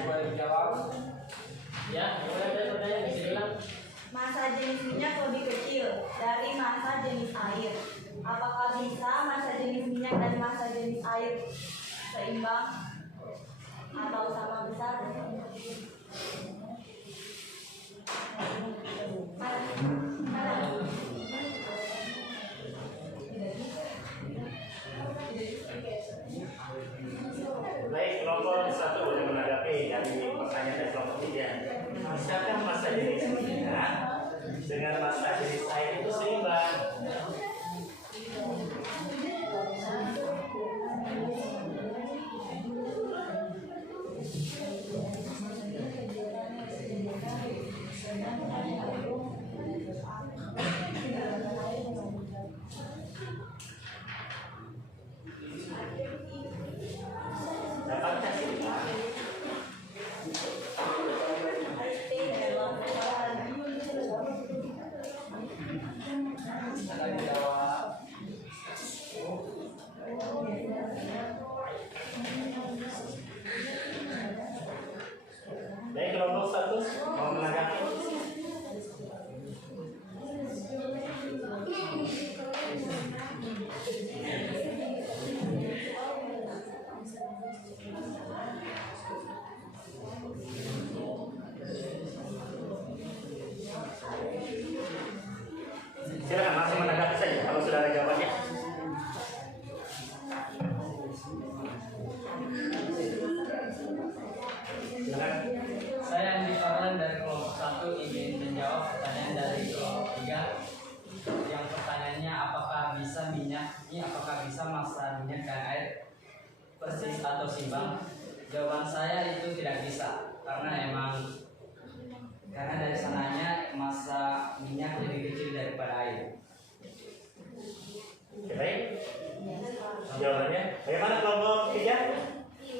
Boleh dijawab? Ya, gimana ada pertanyaan bisa diulang? Massa jenis minyak lebih kecil dari massa jenis air. Apakah bisa massa jenis minyak dan massa jenis air seimbang atau sama besar? Baik, kelompok 1 boleh menanggapi dari pertanyaan dari kelompok 3. Bisakah massa jenis minyak dengan massa jenis air itu seimbang? Dapatkah seimbang? Ada dijawab. Baik, kelompok 1 mau menanggapi? Silakan langsung menanggapi saja kalau sudah ada jawabannya. Silakan. Saya Andi Farlan dari kelompok 1 ingin menjawab pertanyaan dari kelompok 3. Yang pertanyaannya apakah bisa massa minyak dan air persis atau seimbang? Jawaban saya itu tidak bisa karena dari sananya massa minyak lebih kecil daripada air. Oke, baik. Jawabannya bagaimana kelompok 3?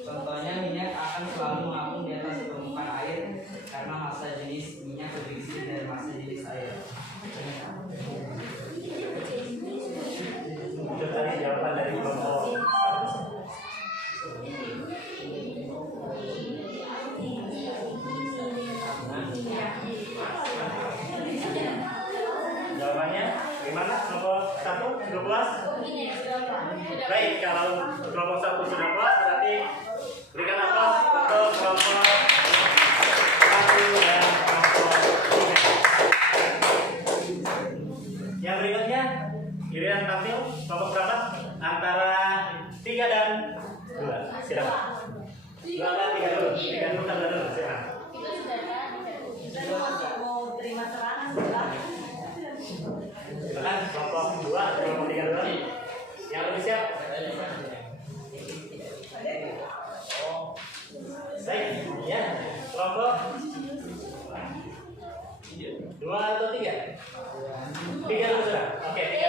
Contohnya minyak akan selalu mengapung di atas permukaan air karena massa jenis minyak lebih kecil dari massa jenis air. Itu tadi jawaban dari kelompok 1. Jawabannya gimana? Kelompok 1 sudah puas? Baik, kalau kelompok 1 sudah puas berarti berikan aplaus untuk kelompok 1 dan kelompok 3. Yang berikutnya giliran tampil kelompok berapa? Antara 3 dan 2. Silakan. 2 apa 3 dulu? 3 dulu tambah dulu. Silakan. Mau terima serangan silakan. Silakan kelompok 2 atau kelompok 3 dulu. Yang lebih siap? Baik, ya. Kelompok 2 atau 3? 3 dulu sudah. Oke, 3.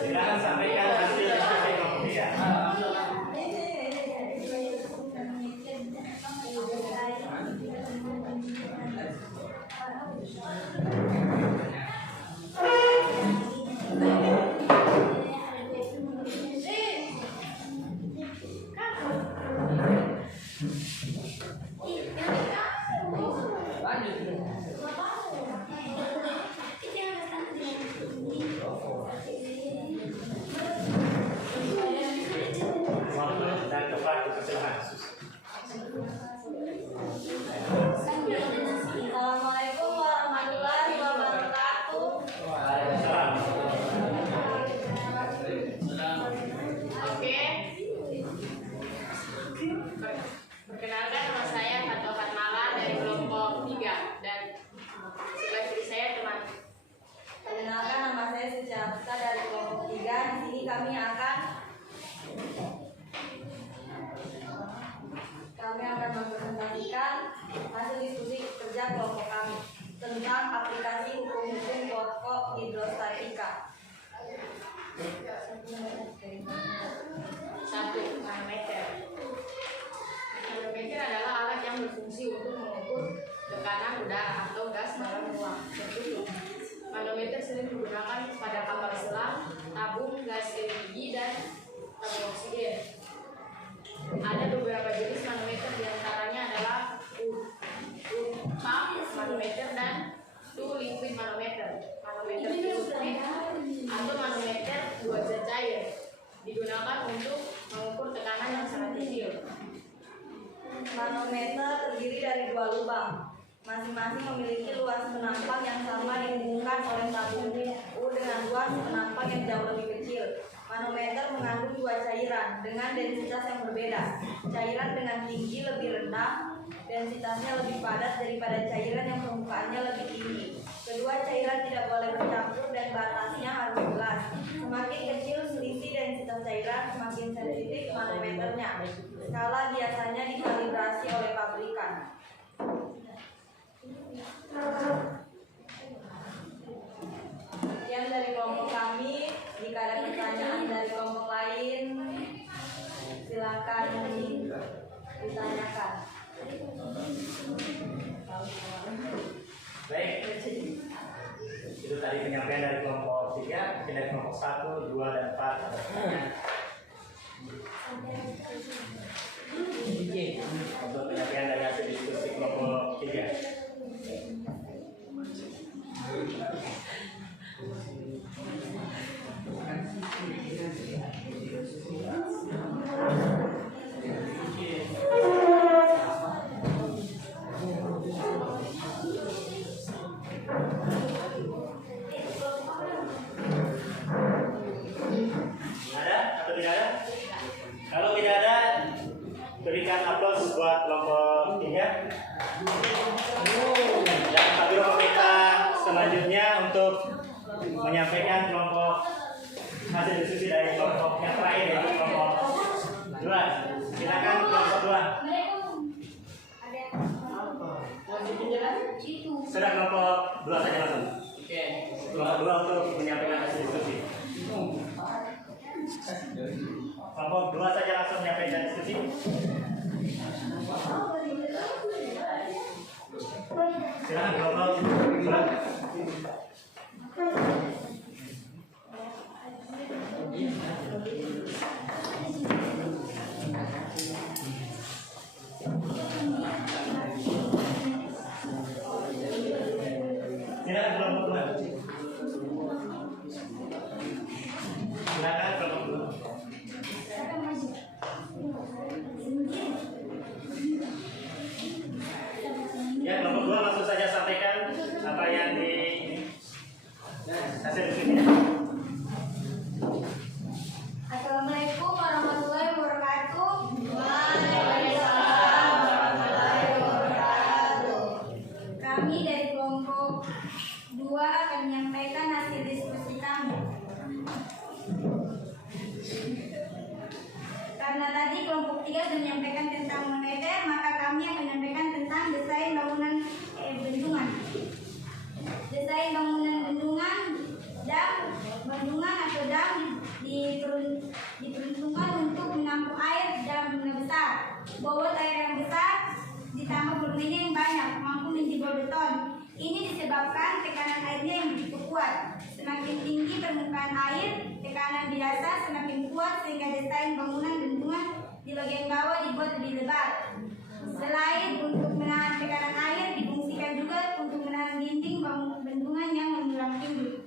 Silakan sampaikan hasil diskusi kelompok 3. kami akan mempresentasikan hasil diskusi kerja kelompok kami tentang aplikasi hukum-hukum pokok hidrostatika. 1. Manometer. Manometer adalah alat yang berfungsi untuk mengukur tekanan udara atau gas dalam ruang tertutup. Manometer sering digunakan pada kapal selam, tabung gas LPG dan tabung oksigen. Ada beberapa jenis manometer, diantaranya adalah pump manometer dan liquid manometer. Manometer liquid atau manometer dua zat cair digunakan untuk mengukur tekanan yang sangat kecil. Manometer terdiri dari dua lubang, masing-masing memiliki luas penampang yang sama dihubungkan oleh tabung U dengan luas penampang yang jauh lebih kecil. Manometer mengandung dua cairan dengan densitas yang berbeda. Cairan dengan tinggi lebih rendah, densitasnya lebih padat daripada cairan yang permukaannya lebih tinggi. Kedua cairan tidak boleh bercampur dan batasnya harus jelas. Semakin kecil selisih densitas cairan, semakin sensitif manometernya. Skala biasanya dikalibrasi oleh pabrikan. Sekian dari kelompok kami. Jika ada pertanyaan dari kelompok lain, silakan ditanyakan. Baik, itu tadi penyampaian dari kelompok 3, mungkin dari kelompok 1, 2, dan 4 ada pertanyaan. Untuk penyampaian dari hasil diskusi kelompok 3. Ada atau tidak ada? Kalau tidak ada, berikan aplaus buat kelompok 3. Dan kami meminta selanjutnya untuk menyampaikan kelompok hasil diskusi dari kelompok yang terakhir, yaitu kelompok 2. Silakan kelompok 2. Sudah kelompok 2 saja langsung. Oke. Kelompok 2 untuk menyampaikan hasil diskusi. Kelompok 2 saja langsung menyampaikan diskusi. Silakan kelompok 2. Silakan kelompok 2. Silakan kelompok 2. Ya, kelompok 2 langsung saja sampaikan apa yang di hasil diskusinya. Assalamualaikum warahmatullahi wabarakatuh. Kami dari kelompok 2 akan menyampaikan hasil diskusi kami. Karena tadi kelompok 3 sudah menyampaikan tentang manometer, maka kami akan menyampaikan tentang desain bangunan bendungan. Desain bangunan bendungan atau dam diperuntukkan untuk menampung air dalam jumlah besar. Bobot air yang besar ditambah volumenya yang banyak, mampu menjebol beton. Ini disebabkan tekanan airnya yang begitu kuat. Semakin tinggi permukaan air, tekanan di dasar semakin kuat sehingga desain bangunan bendungan di bagian bawah dibuat lebih lebar. Selain untuk menahan tekanan air, difungsikan juga untuk menahan dinding bendungan yang menjulang tinggi.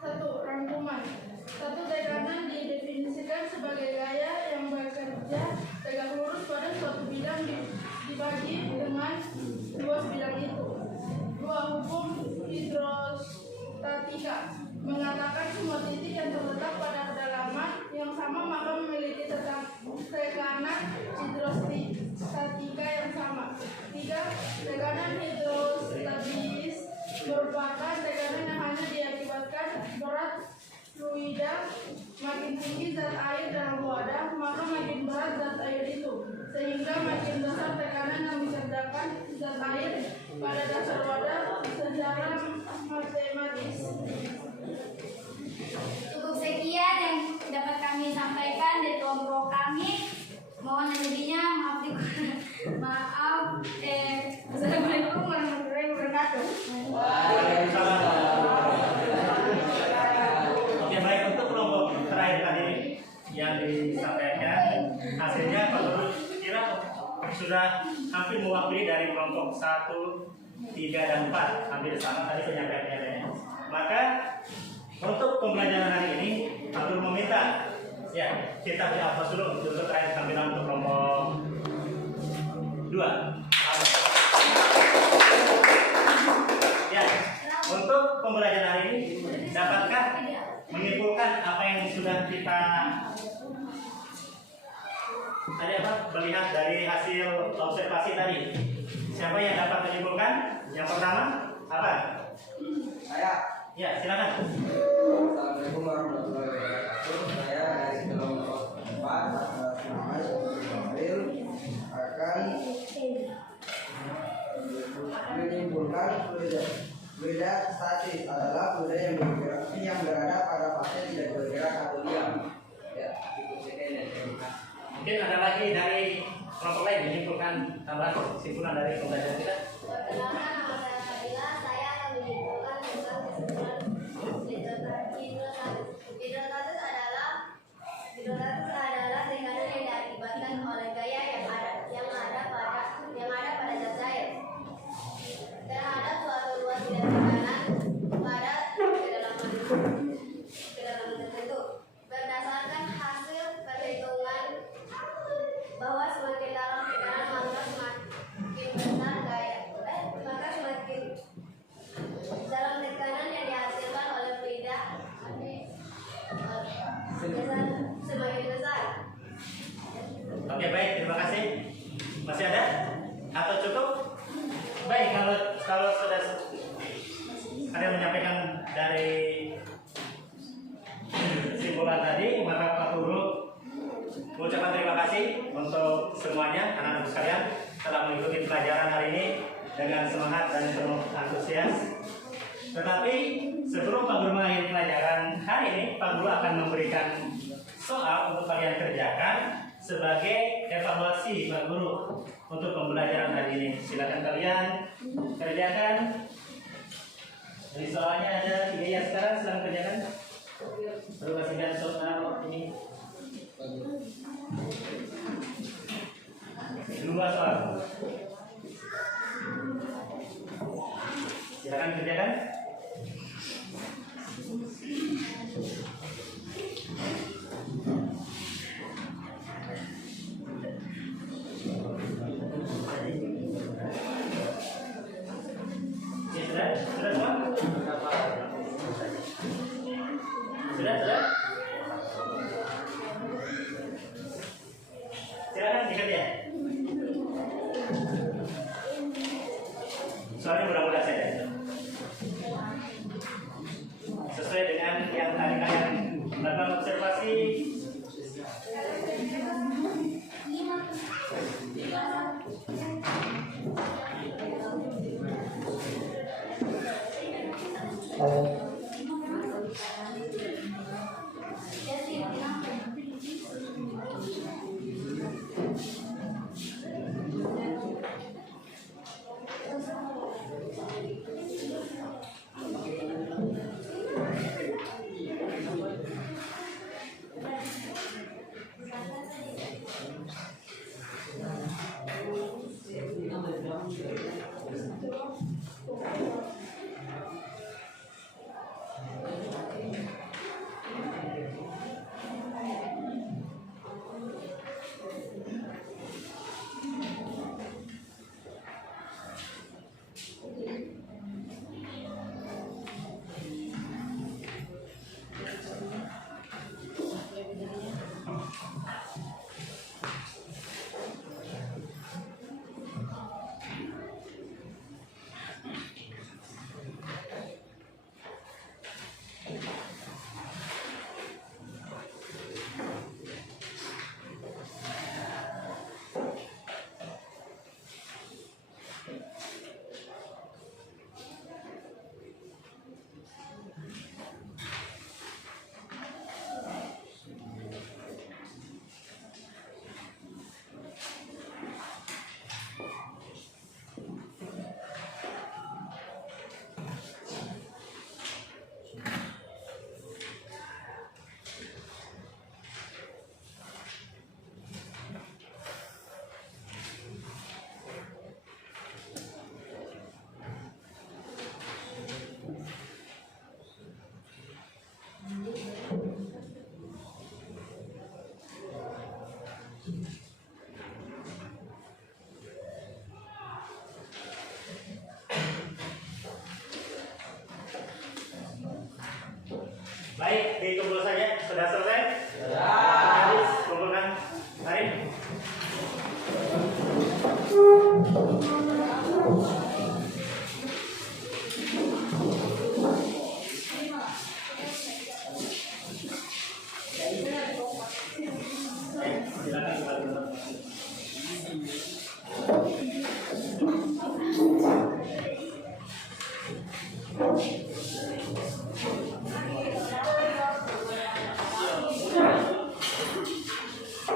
1. Rangkuman. 1. Tekanan didefinisikan sebagai gaya yang bekerja tegak lurus pada suatu bidang dibagi dengan luas bidang itu. 2. Hukum hidrostatika mengatakan semua titik yang terletak pada kedalaman yang sama maka memiliki tekanan hidrostatika yang sama. 3. Tekanan hidrostatis merupakan tekanan yang hanya diakibatkan berat fluida Makin tinggi zat air dalam wadah, maka makin berat zat air itu, sehingga makin besar tekanan yang dikerjakan zat air pada dasar wadah secara matematis. Cukup sekian yang dapat kami sampaikan dari kelompok kami. Mohon lebihnya maaf. Assalamualaikum warahmatullahi wabarakatuh. Oke, baik, untuk kelompok terakhir tadi yang disampaikan hasilnya Pak Guru kira sudah hampir mewakili dari kelompok 1, 3, dan 4, hampir sama tadi penyampaiannya. Maka untuk pembelajaran hari ini Pak Guru meminta ya kita beri dulu untuk terakhir tampilan untuk kelompok 2. Ya, untuk pembelajaran hari ini dapatkah menyimpulkan apa yang sudah kita melihat dari hasil observasi tadi? Siapa yang dapat menyimpulkan? Yang pertama apa? Saya. Ya, silakan. Assalamualaikum warahmatullahi wabarakatuh. Saya dari kelompok 4 atas nama Ismail akan menyimpulkan fluida statis adalah fluida yang bergerak yang berada pada fase tidak bergerak atau diam. Ya, itu sekian. Mungkin ada lagi dari kelompok lain menyimpulkan tambahan kesimpulan dari pembelajaran kita. Perkenalkan, nama saya Fadila. Saya akan menyimpulkan tentang kesimpulan hidrostatis adalah tekanan yang diakibatkan oleh gaya yang ada pada zat cair terhadap suatu luas bidang tekanan pada kedalaman tertentu. Berdasarkan hasil perhitungan bahwa semakin dalam tekanan maka semakin besar maka semakin dalam tekanan yang dihasilkan oleh fluida semakin besar. Oke, baik, terima kasih. Masih ada? Atau cukup? Baik, kalau sudah ada yang menyampaikan dari kesimpulan tadi, maka Pak Guru mengucapkan terima kasih untuk semuanya, anak-anak sekalian telah mengikuti pelajaran hari ini dengan semangat dan penuh antusias. Tetapi sebelum Pak Guru mengakhiri pelajaran hari ini, Pak Guru akan memberikan soal untuk kalian kerjakan sebagai evaluasi Pak Guru untuk pembelajaran hari ini. Silakan kalian kerjakan. Jadi soalnya ada 3 ya sekarang, silakan kerjakan. Perlu kasihkan soal ini 2 soal. Silakan kerjakan. Sudah semua? Sudah? Silakan dikerjakan. Soalnya mudah-mudahan saja sesuai dengan yang tadi kalian melakukan observasi. Baik, dikumpul saja. Sudah selesai? Sudah. Habis, kumpulkan. Mari.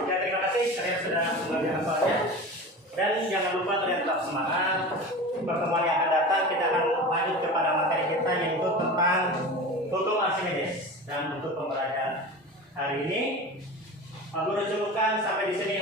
Ya, terima kasih kalian sudah mengerjakan soalnya. Dan jangan lupa kalian tetap semangat. Pertemuan yang akan datang kita akan lanjut kepada materi kita yaitu tentang hukum Archimedes. Dan untuk pembelajaran hari ini, Pak Guru cukupkan sampai di sini.